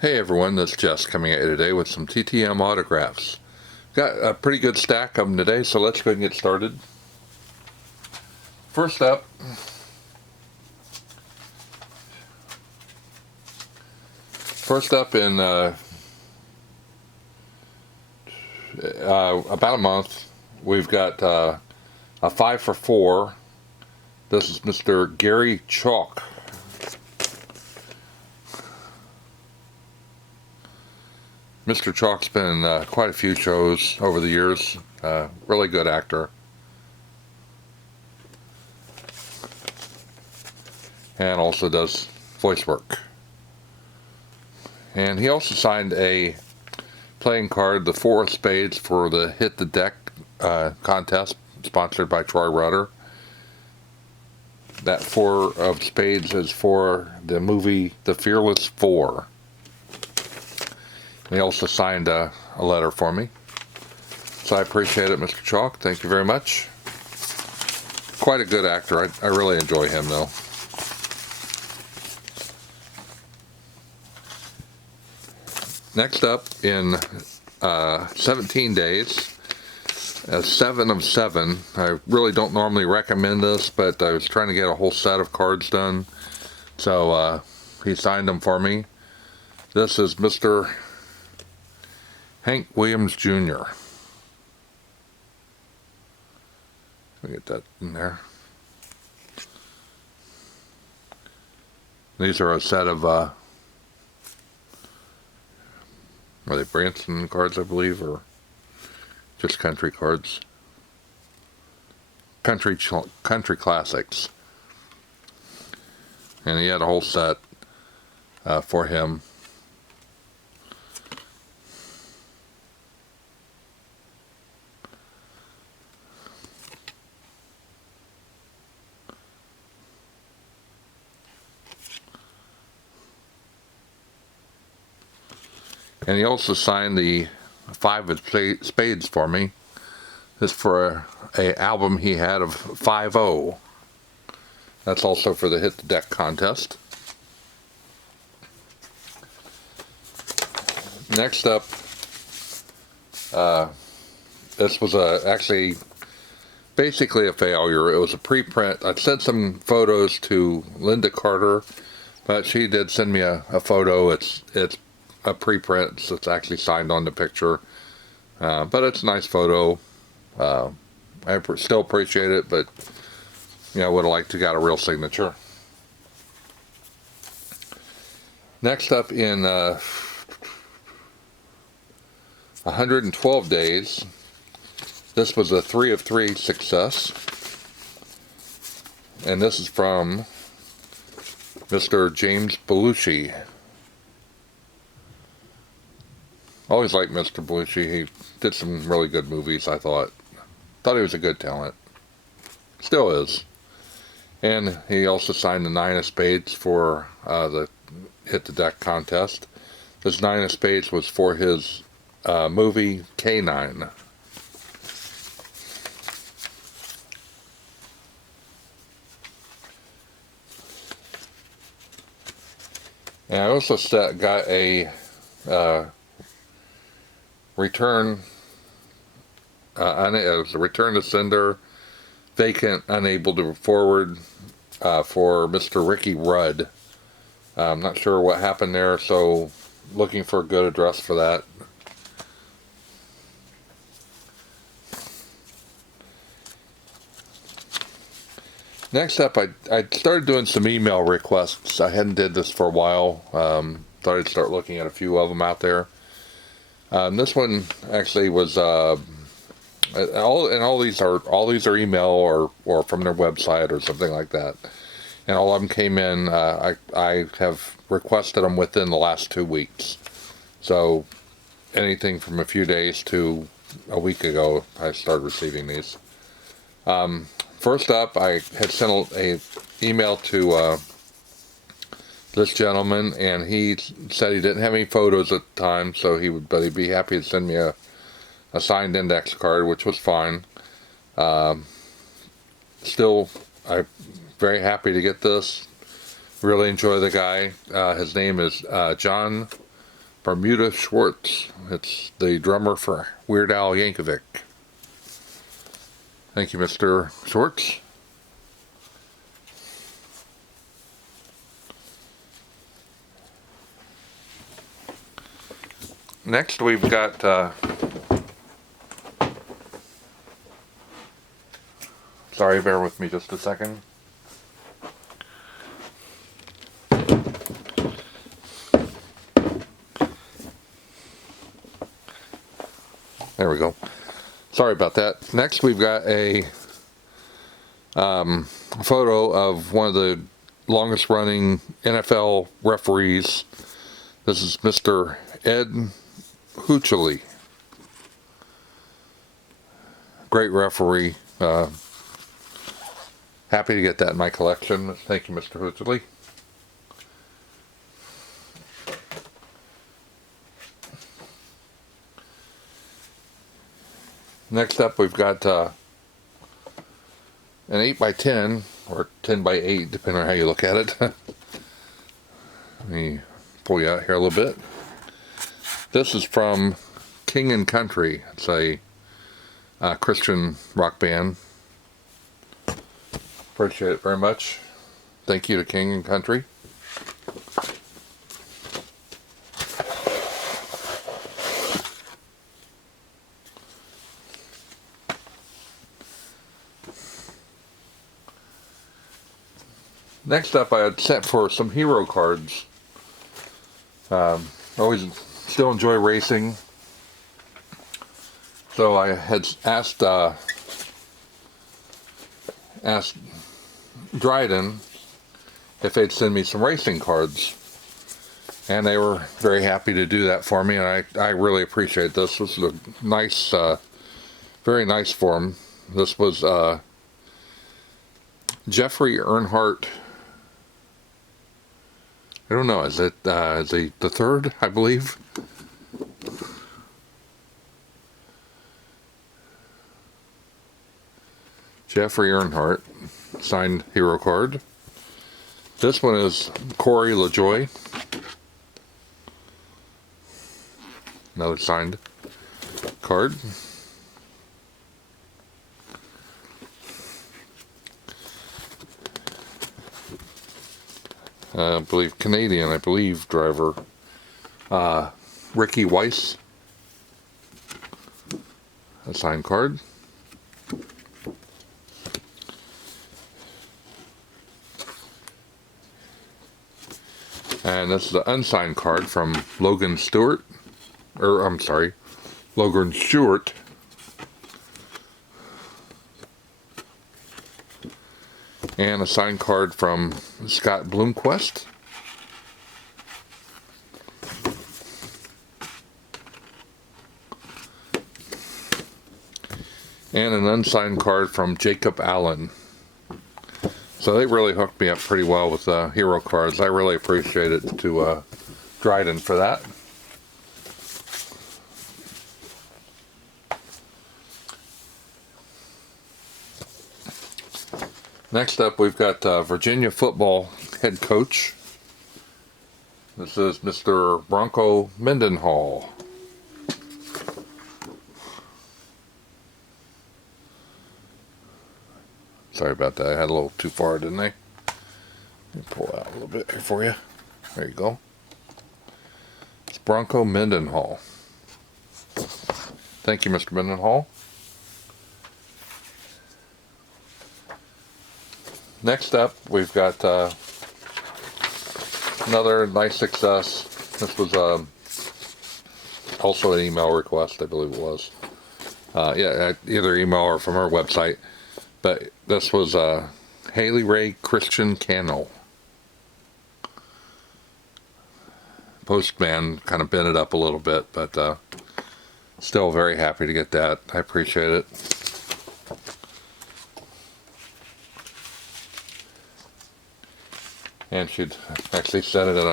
Hey everyone, this is Jess coming at you today with some TTM autographs. Got a pretty good stack of them today, so let's go ahead and get started. First up, in about a month, we've got a 5 for 4. This is Mr. Gary Chalk. Mr. Chalk's been in quite a few shows over the years. Really good actor. And also does voice work. And he also signed a playing card, the 4 of Spades, for the Hit the Deck contest, sponsored by Troy Rudder. That 4 of Spades is for the movie The Fearless 4. And he also signed a letter for me. So I appreciate it, Mr. Chalk. Thank you very much. Quite a good actor. I really enjoy him, though. Next up, in 17 days, 7 of 7. I really don't normally recommend this, but I was trying to get a whole set of cards done. So he signed them for me. This is Mr. Hank Williams Jr. Let me get that in there. These are a set of are they Branson cards, I believe, or just country cards? Country classics. And he had a whole set for him. And he also signed the 5 of Spades for me. This is for a album he had of 5-0. That's also for the Hit the Deck contest. Next up, this was actually basically a failure. It was a preprint. I sent some photos to Linda Carter, but she did send me a photo. It's a preprint, so it's actually signed on the picture. But it's a nice photo. I still appreciate it, but would have liked to got a real signature. Next up, in 112 days, this was a 3 of 3 success. And this is from Mr. James Belushi. Always liked Mr. Belushi. He did some really good movies, I thought. Thought he was a good talent. Still is. And he also signed the 9 of Spades for the Hit the Deck contest. This 9 of Spades was for his movie K9. And I also got a return return to sender, vacant, unable to forward, for Mr. Ricky Rudd. I'm not sure what happened there, so looking for a good address for that. Next up, I started doing some email requests. I hadn't did this for a while. Thought I'd start looking at a few of them out there. This one actually was all these are email or from their website or something like that, and all of them came in. I have requested them within the last 2 weeks, so anything from a few days to a week ago, I started receiving these. First up, I had sent a email to this gentleman, and he said he didn't have any photos at the time, so but he'd be happy to send me a signed index card, which was fine. Still, I'm very happy to get this. Really enjoy the guy. His name is John Bermuda Schwartz. It's the drummer for Weird Al Yankovic. Thank you, Mr. Schwartz. Next, we've got sorry, bear with me just a second. There we go. Sorry about that. Next, we've got a photo of one of the longest running NFL referees. This is Mr. Ed Huchely. Great referee. Happy to get that in my collection. Thank you, Mr. Huchely. Next up, we've got an 8x10 or 10x8, depending on how you look at it. Let me pull you out here a little bit. This is from King and Country. It's a Christian rock band. Appreciate it very much. Thank you to King and Country. Next up, I had sent for some hero cards. Always still enjoy racing. So I had asked Dryden if they'd send me some racing cards. And they were very happy to do that for me, and I really appreciate this. This is a nice, very nice form. This was Jeffrey Earnhardt. I don't know, is it the third, I believe? Jeffrey Earnhardt, signed hero card. This one is Corey LaJoie. Another signed card. I believe Canadian, driver, Ricky Weiss, a signed card. And this is the unsigned card from Logan Stewart, Logan Stewart. And a signed card from Scott Bloomquist. And an unsigned card from Jacob Allen. So they really hooked me up pretty well with hero cards. I really appreciate it to Dryden for that. Next up, we've got Virginia football head coach. This is Mr. Bronco Mendenhall. Sorry about that. I had a little too far, didn't I? Let me pull out a little bit here for you. There you go. It's Bronco Mendenhall. Thank you, Mr. Mendenhall. Next up, we've got another nice success. This was also an email request, I believe it was. Yeah, either email or from our website. But this was Haley Ray Christian Cannell. Postman kind of bent it up a little bit, but still very happy to get that. I appreciate it. And she'd actually sent it in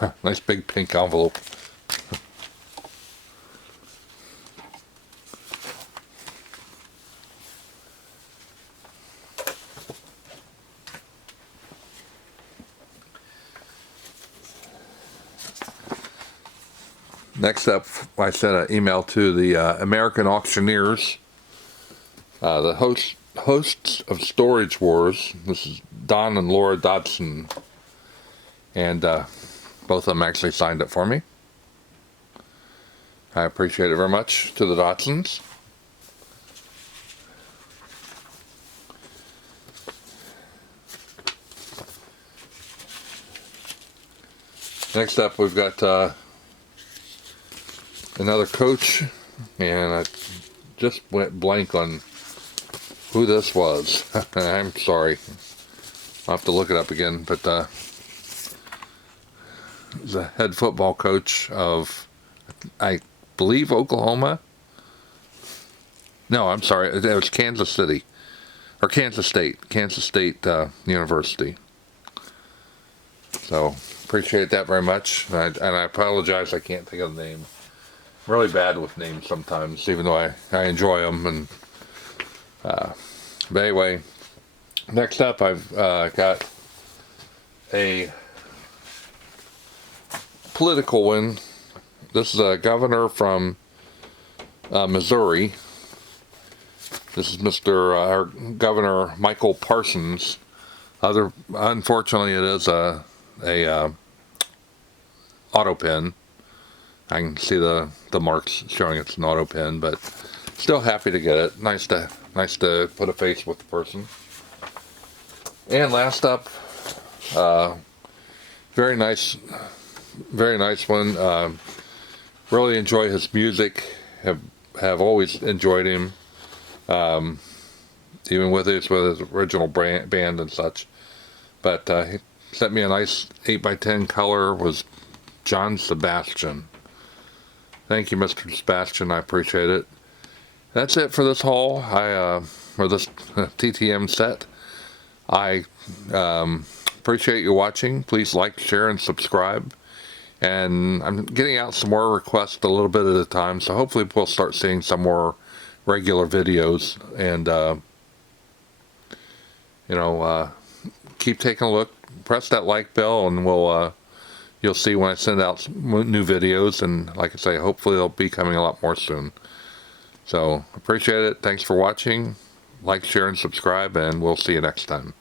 a nice big pink envelope. Next up, I sent an email to the American Auctioneers, the hosts of Storage Wars. This is Don and Laura Dodson, and both of them actually signed it for me. I appreciate it very much to the Dodsons. Next up, we've got another coach, and I just went blank on who this was. I'm sorry. I'll have to look it up again, but the head football coach of, I believe, Oklahoma. No, I'm sorry. It was Kansas City, or Kansas State University. So appreciate that very much, and I apologize. I can't think of the name. I'm really bad with names sometimes, even though I enjoy them. And but anyway, next up, I've got a political one. This is a governor from Missouri. This is our Governor Michael Parsons. Unfortunately, it is a auto pen. I can see the marks showing it's an auto pen, but still happy to get it. Nice to put a face with the person. And last up, very nice one. Really enjoy his music. Have always enjoyed him, even with his original band and such. But he sent me a nice 8x10 color. Was John Sebastian. Thank you, Mr. Sebastian. I appreciate it. That's it for this haul. For this TTM set. I appreciate you watching. Please like, share, and subscribe. And I'm getting out some more requests a little bit at a time, so hopefully we'll start seeing some more regular videos. And keep taking a look. Press that like bell, and you'll see when I send out new videos. And like I say, hopefully they'll be coming a lot more soon. So appreciate it. Thanks for watching. Like, share, and subscribe, and we'll see you next time.